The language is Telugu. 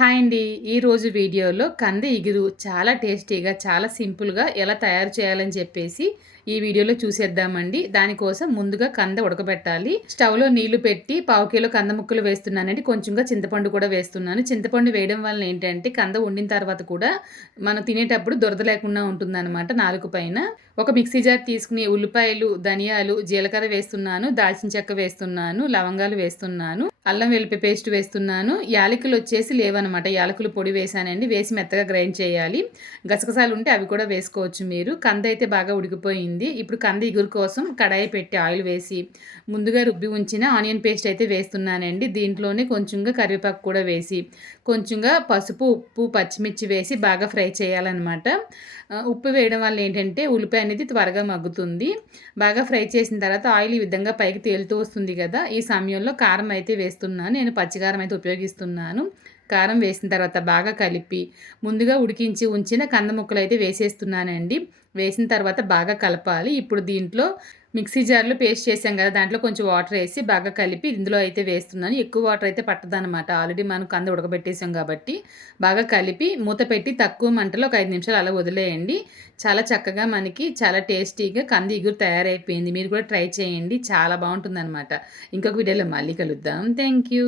హాయ్ అండి. ఈరోజు వీడియోలో కంది ఇగురు చాలా టేస్టీగా చాలా సింపుల్గా ఎలా తయారు చేయాలని చెప్పేసి ఈ వీడియోలో చూసేద్దామండి. దానికోసం ముందుగా కంద ఉడకబెట్టాలి. స్టవ్లో నీళ్ళు పెట్టి పావు కిలో కంద ముక్కలు వేస్తున్నానండి. కొంచెంగా చింతపండు కూడా వేస్తున్నాను. చింతపండు వేయడం వల్ల ఏంటంటే కంద వండిన తర్వాత కూడా మనం తినేటప్పుడు దురద లేకుండా ఉంటుందన్నమాట నాలుగు పైన. ఒక మిక్సీ జార్ తీసుకుని ఉల్లిపాయలు ధనియాలు జీలకర్ర వేస్తున్నాను దాల్చిన చెక్క వేస్తున్నాను లవంగాలు వేస్తున్నాను. అల్లం వెల్లిపి పేస్ట్ వేస్తున్నాను. యాలకులు వచ్చేసి లేవనమాట యాలకులు పొడి వేసానండి. వేసి మెత్తగా గ్రైండ్ చేయాలి. గసగసాలు ఉంటే అవి కూడా వేసుకోవచ్చు మీరు. కంద అయితే బాగా ఉడికిపోయింది. ఇప్పుడు కంద ఇగురు కోసం కడాయి పెట్టి ఆయిల్ వేసి ముందుగా రుబ్బి ఉంచిన ఆనియన్ పేస్ట్ అయితే వేస్తున్నానండి. దీంట్లోనే కొంచెంగా కరివేపాకు కూడా వేసి కొంచెంగా పసుపు ఉప్పు పచ్చిమిర్చి వేసి బాగా ఫ్రై చేయాలన్నమాట. ఉప్పు వేయడం వల్ల ఏంటంటే ఉల్లిపాయ అనేది త్వరగా మగ్గుతుంది. బాగా ఫ్రై చేసిన తర్వాత ఆయిల్ ఈ విధంగా పైకి తేలుతూ వస్తుంది కదా. ఈ సమయంలో కారం అయితే వేస్తున్నాను నేను పచ్చికారం అయితే ఉపయోగిస్తున్నాను. కారం వేసిన తర్వాత బాగా కలిపి ముందుగా ఉడికించి ఉంచిన కంద ముక్కలు అయితే వేసేస్తున్నానండి. వేసిన తర్వాత బాగా కలపాలి. ఇప్పుడు దీంట్లో మిక్సీ జార్లో పేస్ట్ చేసాం కదా దాంట్లో కొంచెం వాటర్ వేసి బాగా కలిపి ఇందులో అయితే వేస్తున్నాను. ఎక్కువ వాటర్ అయితే పట్టదనమాట ఆల్రెడీ మనం కంద ఉడకబెట్టేసాం కాబట్టి బాగా కలిపి మూత పెట్టి తక్కువ మంటలో ఒక ఐదు నిమిషాలు అలా వదిలేయండి. చాలా చక్కగా మనకి చాలా టేస్టీగా కంది ఇగురు తయారైపోయింది. మీరు కూడా ట్రై చేయండి. చాలా బాగుంటుందన్నమాట. ఇంకొక వీడియోలో మళ్ళీ కలుద్దాం. Thank you.